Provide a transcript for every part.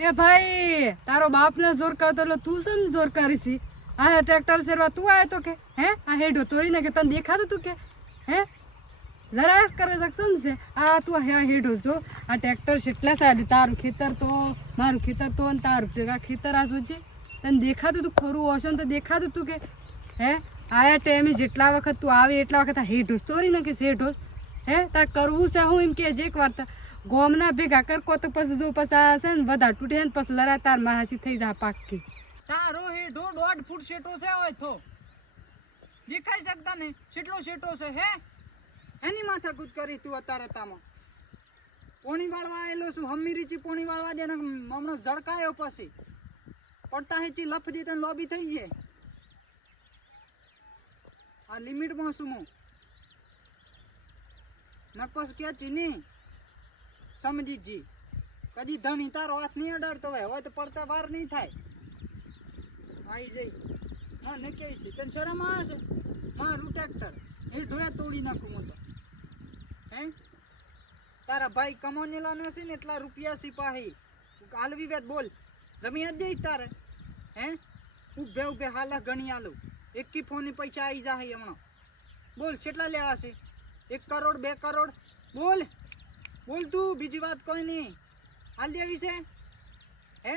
એ ભાઈ તારો બાપ ને જોર કરતો એટલે તું શેમ જોર કરીશી? આ ટ્રેક્ટર શેરવા તું આવ્યો તો કે હે? આ હેડો તોડી ને કે તને દેખાતું તું કે હે? જરાસ કરે સક્ષમ છે આ તું હેડો જો આ ટ્રેક્ટર કેટલા સારી તારું ખેતર તો મારું ખેતર તો અને તારું ખેતર આ જોજે તને દેખાતું તું ખોરું હશે ને તો દેખાતું તું કે હે? આયા ટાઈમે જેટલા વખત તું આવે એટલા વખત આ હેઢોસ તોડી ને કે શેઢોસ હે? તાર કરવું છે હું એમ કે એક વાર ગોમના ભેગા કર કો તો પછી જો પછી છે ને વધારે તૂટે ને પછી લડા તાર માસી થઈ જા પાકી તારો હેઢો 1.5 ફૂટ શેટો છે હોય તો દેખાઈ શકતા ને કેટલો શેટો છે હે? એની માથાકૂટ કરી તું અત્યારે તામાં પોણી વાળવા આવેલો છું હમીરીચી પોણી વાળવા દે ને હમણાં ઝડકાયો પછી પડતા હેચી લફડી તને લોબી થઈ ગઈ આ લિમિટમાં છું હું નકપસ કે ચીની સમજીજી કદી ધણી તારો હાથ નહીં અડાડતો હોય તો પડતા વાર નહીં થાય આવી જઈ હા ને કે છે તને શરમ આવે છે મારું ટ્રેક્ટર એ ઢોયા તોડી નાખું હું તો હે તારા ભાઈ કમોનેલા નથી ને એટલા રૂપિયા સિપાહી આલવી વેત બોલ જમી જ દે તારે હે ઉભે ઉભે હાલા ગણી આલું એકી ફોને પૈસા આવી જાય હમણાં બોલ કેટલા લેવા છે 1 કરોડ 2 કરોડ બોલ બોલ તું બીજી વાત કોઈ નહીં હાલ દેવી છે હે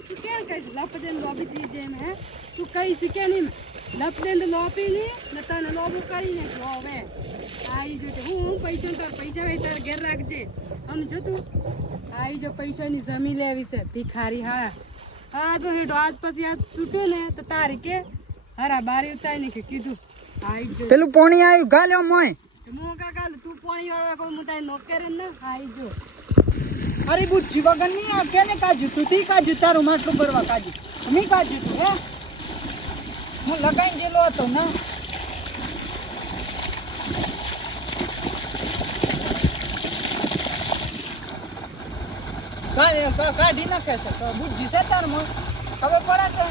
તું કેમ કહીશ લપદેન લોબી થઈ જેમ હે તું કહીશ કે નહીં લપદેન લોપી નહીં ને તને લોબું કરીને હવે આવી જો હું પૈસા તાર પૈસા હોય તાર ઘેર રાખજે સમજો તું આવી જો પૈસાની જમી લેવી છે ભિખારી હા આ જો હેડો આજ પછી આ તૂટ્યું ને તો તારી કે હરા બારી ઉતારી ને કે કીધું આવી જો પેલું પોણી આવ્યું ગાલ્યો મોય મોકા ગાલ તું પોણી વાળવા કોઈ મુતાઈ નોકરે ને આવી જો અરે બુચ્ચી વગર નહીં આ કેને કાજુ તું તી કાજુ તારું માટલું ભરવા કાજુ મી કાજુ તું હે હું લગાઈ ગયેલો હતો ને કાઢી નાખે છે તો બુદ્ધિ છે તારમાં ખબર પડે તો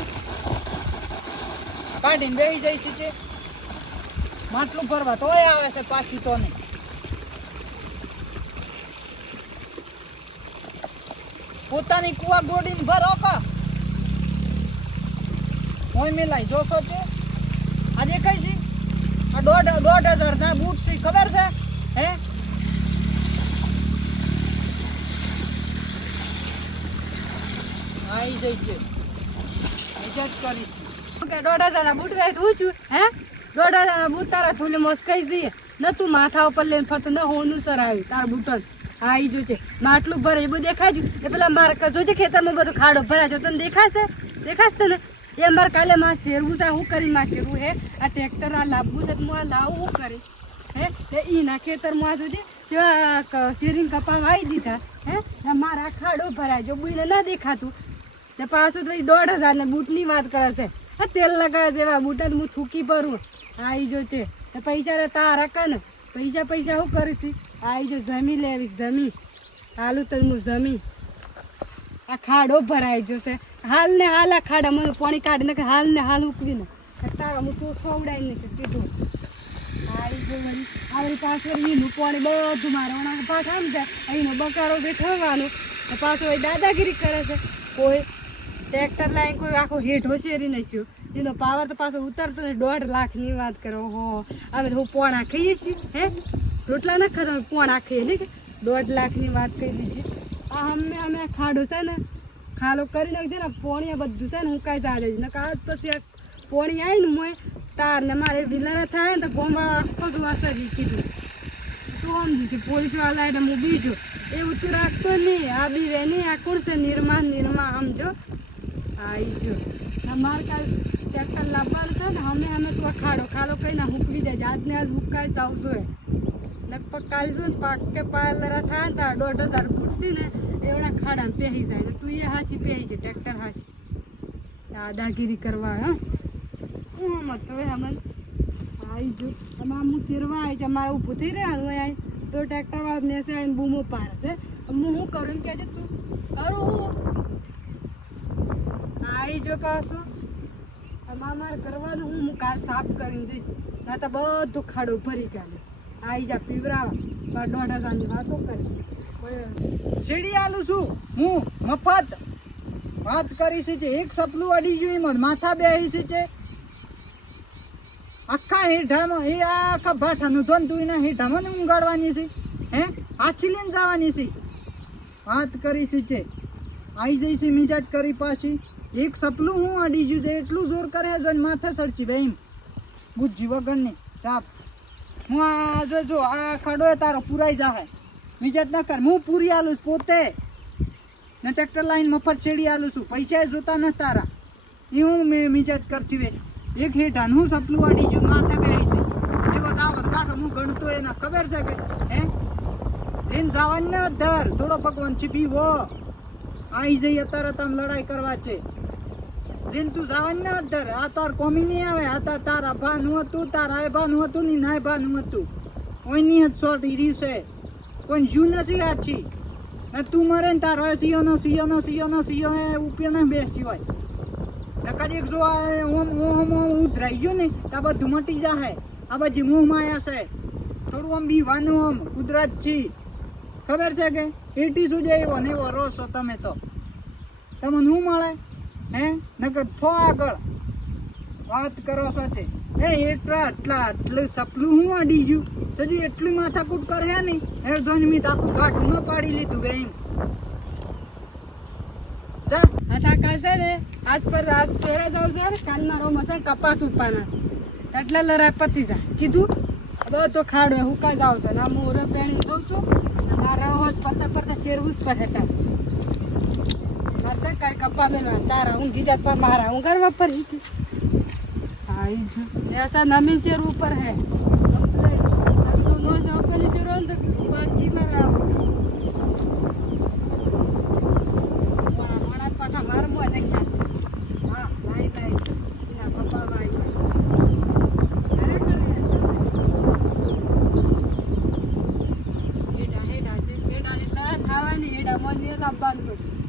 કાઢીને બેસી જાય છે માટલું ભરવા તોય આવે છે પાછી તો નહીં પોતાની કુવા ગોડીને ભરો કા હોય મેલાઈ જોશો તે આ દેખાય છે આ 1.5 ના બૂટ છે ખબર છે હે આવી જાય છે ઇજ્જત કરી કે 1.5 ના બૂટ વેચ હું છું હે 1.5 ના બૂટ તારા ધૂલે મોસ કઈ દઈએ ન તું માથા ઉપર લઈને ફરતો ન હોનું સર આવી તાર બૂટન આવી જો છે માટલું ભરે એ બધું દેખાય એ પેલા મારે જોજે ખેતરમાં બધું ખાડો ભરાય તને દેખાશે તને એ મારે કાલે માં શેરવું છે હું કરી માં શેરવું હે આ ટ્રેક્ટર આ લાવવું છે હું આ લાવું હું કરી હે એ ઈના ખેતરમાં આ જોજે શેરીને કપા વાવી દીધા હે મારા ખાડો ભરાય જો બુઈને ના દેખાતું તે પાછું તો 1.5 ને બૂટની વાત કરે છે આ તેલ લગાવે જેવા બૂટ જ હું થૂકી ભરું આવી જો છે તે પૈસા તારા કને પૈસા શું કરીશ આવી જો જમી લેવીશ જમી હાલું તો હું જમી આ ખાડો ભરાઈ જશે હાલ ને હાલ આ ખાડા મને પાણી કાઢી નાખે હાલ ને હાલ ઉકવીને તારા હું તું ખવડાવીને કીધું આવી જો વળી આવડી પાછળ એનું પાણી બધું મારવાના પાછ આમ જાય એનો બકારો બેઠવાનું પાછું એ દાદાગીરી કરે છે કોઈ ટ્રેક્ટર લાવીને કોઈ આખો હેઠો શેરી નાખ્યો એનો પાવર તો પાછો ઉતરતો ને 1.5 લાખની વાત કરો હો અમે તો પોણા ખાઈએ છીએ હે રોટલા ના ખાતા પોણા ખાઈએ ને કે 1.5 લાખની વાત કહી દીધી આ અમે ખાડો છે ને ખાલો કરી નાખજે ને પોણી બધું છે ને હું કાંઈ ચાલે છે ને કાં પછી પોણી આવી ને મોય તાર ને મારે વિલાના થાય ને તો ગોમવાળા આખો જ અસર કીધું તું સમજી છે પોલીસવાળા એટલે હું બીજો એવું તું રાખતો નહીં આ બી વે નહીં આ કોણ છે નિરમા સમજો આવી જો મારે કાલ ટ્રેક્ટર લાવવાનું છે ને અમે તું આ ખાડો કહીને હુકવી દે આજને આજ હુકાય ચાવ જોઈએ લગભગ કાલ જો ને પાક કે પાયલરા થાય ને તાર 1.5 ફૂટથી ને એવડા ખાડામાં પહેરી જાય ને તું એ હાચી પહેરી છે ટ્રેક્ટર હાચી દાદાગીરી કરવા હા હું મત હવે અમન આવી જો તમામ હું શેરવા આવી છે અમારે ઊભું થઈ રહ્યા હોય તો ટ્રેક્ટર વાળા નેસે આવીને બૂમો પાડે છે હું શું કરું કે છે તું કરું હું આવી જો પાછું મારે કરવાનું હું કાલ સાફ કરીને જઈશ ના તો બધું ખાડો ભરી ગયા આવી જા પીવરાવા 1.5 વાતો કરી શેરડી આલું છું હું મફત વાત કરી છે એક સપલું અડી ગયું એમાં માથા બેસી છે આખા હેઠામાં એ આખા ભાઠાનું ધન તું એના હેઠામાં ઊંઘાડવાની છે હે હાચી લઈને જવાની છે વાત કરી છે આવી જઈ છે મિજાજ કરી પાછી એક સપલું હું અડી ગયું છે એટલું જોર કરે જન માથે સડચી બે એમ બુદ્ધિ વગરની સાપ હું આ જો આ ખાડો તારો પુરાઈ જાહે મિજાજ ના કર હું પૂરી આલું છું પોતે ને ટ્રેક્ટર લાઈન મફત શેરડી આલું છું પૈસા જોતા ન તારા એ હું મેં મિજાજ કરતી વે એક હેઠાન હું સપલું અડી ગયું માથે બેસી છે એવો દાવત કાઢો હું ગણતો એના ખબર છે કે હે લઈને જવાનું ને ધર થોડો ભગવાન છે બીવો આવી જઈ અત્યારે તમે લડાઈ કરવા છે લઈને તું જવાનું ને ધર આ તાર કોમી નહીં આવે આ તારા ભાનું હતું તારા આય ભાનું હતું ને નાય ભાનું હતું કોઈની જ શોર્ટ હીરી છે કોઈ જુ નથી આછી ને તું મરે ને તારો સિયોનો ઉપર ને બેસી હોય ને કદીક જો ઓમ ઉધરાઈ ગયો ને તો આ બધું મટી જાહે આ બધી મોહ માયા છે થોડું આમ બીવાનું આમ કુદરત છી ખબર છે કે એટી સુધી એવો ને એવો રો છો તમે તો તમને શું મળે હે નકર થો આગળ વાત કરો છો તે આટલું સપલું હું અડી ગયું હજી એટલી માથાકૂટ કરે નહીં હે જોઈને મેં આખું ગાંઠું ન પાડી લીધું બે એમ જા આટા કાલ છે ને આજ શેરે જાવ છે ને કાલ મારો મસન કપાસ ઉપાના છે એટલે લડાઈ પતી જાય કીધું બધો ખાડો હુકા જાવ છો ના હું ઓરે પેણી જઉં છું મારા હોજ પડતા શેરવું જ પડે કાલ મારે કાંઈ કપા બેનવા તારા ઊંઘી જાત પર મારા હું કરવા પર હીકી ऐसा नमी शेर ऊपर है अब तो नो से ऊपर शेर अंदर बात की लगा मोड़ा पासा मार मो ने हां लाइ इना पप्पा भाई अरे करे हेडा એટલે ખાવાની હેડા મને લાવવાનું